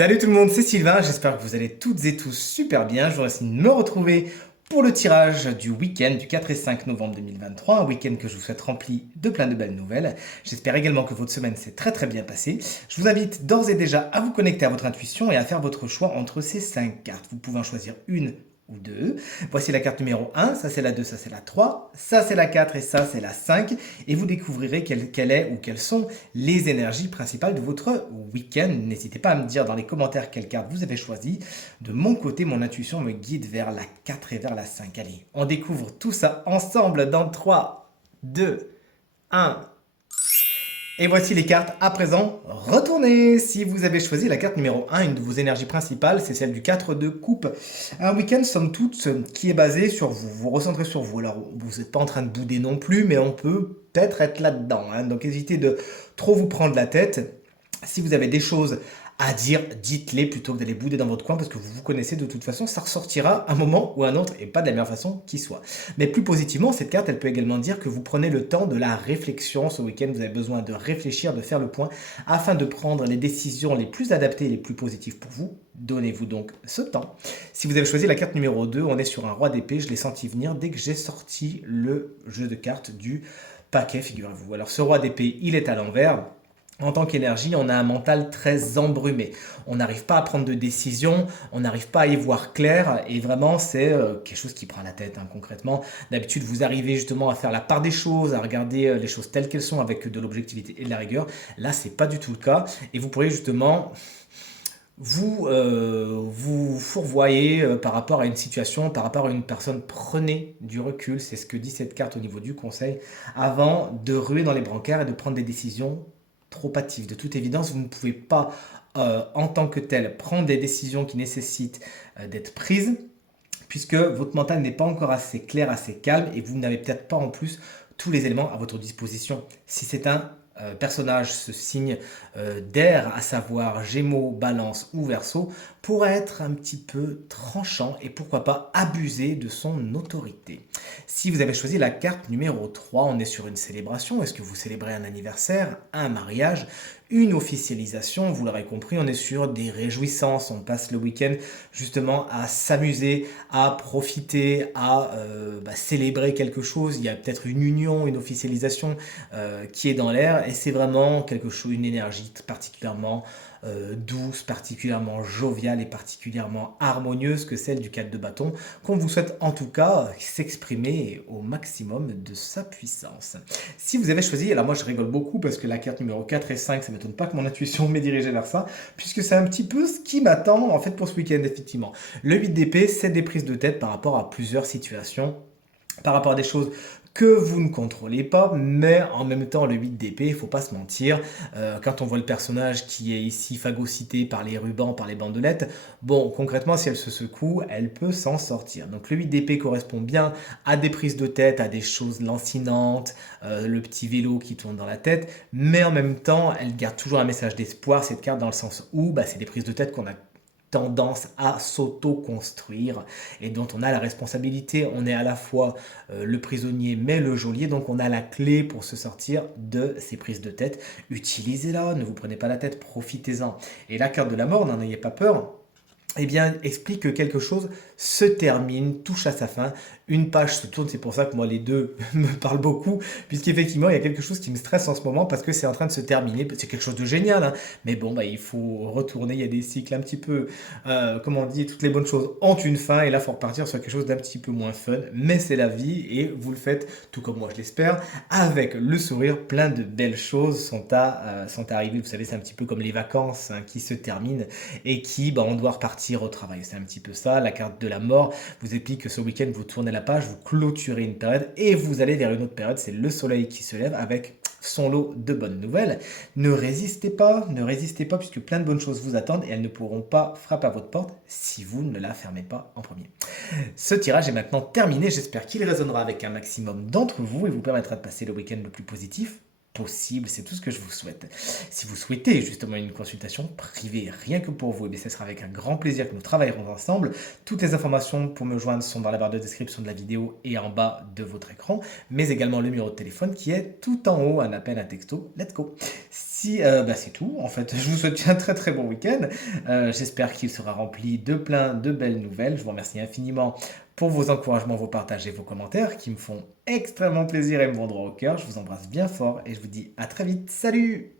Salut tout le monde, c'est Sylvain, j'espère que vous allez toutes et tous super bien. Je vous remercie de me retrouver pour le tirage du week-end du 4 et 5 novembre 2023, un week-end que je vous souhaite rempli de plein de belles nouvelles. J'espère également que votre semaine s'est très bien passée. Je vous invite d'ores et déjà à vous connecter à votre intuition et à faire votre choix entre ces 5 cartes. Vous pouvez en choisir une ou deux. Voici la carte numéro 1, ça c'est la 2, ça c'est la 3, ça c'est la 4 et ça c'est la 5. Et vous découvrirez quelle est ou quelles sont les énergies principales de votre week-end. N'hésitez pas à me dire dans les commentaires quelle carte vous avez choisi. De mon côté, mon intuition me guide vers la 4 et vers la 5. Allez, on découvre tout ça ensemble dans 3, 2, 1. Et voici les cartes à présent retournées. Si vous avez choisi la carte numéro 1, une de vos énergies principales, c'est celle du 4 de coupe. Un week-end, somme toute, qui est basé sur vous. Vous recentrez sur vous. Alors, vous n'êtes pas en train de bouder non plus, mais on peut peut-être être là-dedans. Donc, évitez de trop vous prendre la tête. Si vous avez des choses à dire, dites-les plutôt que d'aller bouder dans votre coin parce que vous vous connaissez de toute façon, ça ressortira un moment ou un autre et pas de la meilleure façon qui soit. Mais plus positivement, cette carte, elle peut également dire que vous prenez le temps de la réflexion. Ce week-end, vous avez besoin de réfléchir, de faire le point afin de prendre les décisions les plus adaptées et les plus positives pour vous. Donnez-vous donc ce temps. Si vous avez choisi la carte numéro 2, on est sur un roi d'épée. Je l'ai senti venir dès que j'ai sorti le jeu de cartes du paquet, figurez-vous. Alors ce roi d'épée, il est à l'envers. En tant qu'énergie, on a un mental très embrumé. On n'arrive pas à prendre de décision, on n'arrive pas à y voir clair, et vraiment, c'est quelque chose qui prend la tête, concrètement. D'habitude, vous arrivez justement à faire la part des choses, à regarder les choses telles qu'elles sont avec de l'objectivité et de la rigueur. Là, c'est pas du tout le cas, et vous pourriez justement vous fourvoyez par rapport à une situation, par rapport à une personne. Prenez du recul, c'est ce que dit cette carte au niveau du conseil, avant de ruer dans les brancards et de prendre des décisions trop hâtives. De toute évidence, vous ne pouvez pas, en tant que tel, prendre des décisions qui nécessitent d'être prises, puisque votre mental n'est pas encore assez clair, assez calme, et vous n'avez peut-être pas en plus tous les éléments à votre disposition. Si c'est un personnage, ce signe d'air, à savoir Gémeaux, Balance ou Verseau, pourrait être un petit peu tranchant et pourquoi pas abuser de son autorité. Si vous avez choisi la carte numéro 3, on est sur une célébration. Est-ce que vous célébrez un anniversaire, un mariage, une officialisation? Vous l'aurez compris, on est sur des réjouissances. On passe le week-end justement à s'amuser, à profiter, à célébrer quelque chose. Il y a peut-être une union, une officialisation qui est dans l'air et c'est vraiment quelque chose, une énergie particulièrement douce, particulièrement joviale et particulièrement harmonieuse que celle du 4 de bâton, qu'on vous souhaite en tout cas s'exprimer au maximum de sa puissance. Si vous avez choisi, alors moi je rigole beaucoup parce que la carte numéro 4 et 5, ça ne m'étonne pas que mon intuition m'ait dirigé vers ça, puisque c'est un petit peu ce qui m'attend en fait pour ce week-end effectivement. Le 8 d'épée, c'est des prises de tête par rapport à plusieurs situations, par rapport à des choses que vous ne contrôlez pas, mais en même temps le 8 d'épée, il ne faut pas se mentir, quand on voit le personnage qui est ici phagocyté par les rubans, par les bandelettes, bon concrètement si elle se secoue, elle peut s'en sortir. Donc le 8 d'épée correspond bien à des prises de tête, à des choses lancinantes, le petit vélo qui tourne dans la tête, mais en même temps elle garde toujours un message d'espoir, cette carte, dans le sens où c'est des prises de tête qu'on a tendance à s'auto-construire et dont on a la responsabilité. On est à la fois le prisonnier mais le geôlier, donc on a la clé pour se sortir de ces prises de tête. Utilisez-la, ne vous prenez pas la tête, profitez-en. Et la carte de la mort, n'en ayez pas peur, eh bien, explique que quelque chose se termine, touche à sa fin, une page se tourne. C'est pour ça que moi les deux me parlent beaucoup, puisqu'effectivement il y a quelque chose qui me stresse en ce moment parce que c'est en train de se terminer. C'est quelque chose de génial, mais bon, il faut retourner. Il y a des cycles un petit peu, comment on dit, toutes les bonnes choses ont une fin, et là il faut repartir sur quelque chose d'un petit peu moins fun, mais c'est la vie et vous le faites, tout comme moi je l'espère, avec le sourire. Plein de belles choses sont arrivées. Vous savez, c'est un petit peu comme les vacances qui se terminent et qui, on doit repartir au travail. C'est un petit peu ça. La carte de la mort vous explique que ce week-end, vous tournez la page, vous clôturez une période et vous allez vers une autre période. C'est le soleil qui se lève avec son lot de bonnes nouvelles. Ne résistez pas, puisque plein de bonnes choses vous attendent et elles ne pourront pas frapper à votre porte si vous ne la fermez pas en premier. Ce tirage est maintenant terminé. J'espère qu'il résonnera avec un maximum d'entre vous et vous permettra de passer le week-end le plus positif possible. C'est tout ce que je vous souhaite. Si vous souhaitez justement une consultation privée rien que pour vous, ce sera avec un grand plaisir que nous travaillerons ensemble. Toutes les informations pour me joindre sont dans la barre de description de la vidéo et en bas de votre écran, mais également le numéro de téléphone qui est tout en haut, un appel, un texto. Let's go. C'est tout. En fait, je vous souhaite un très très bon week-end. J'espère qu'il sera rempli de plein de belles nouvelles. Je vous remercie infiniment pour vos encouragements, vos partages et vos commentaires qui me font extrêmement plaisir et me vont droit au cœur. Je vous embrasse bien fort et je vous dis à très vite. Salut!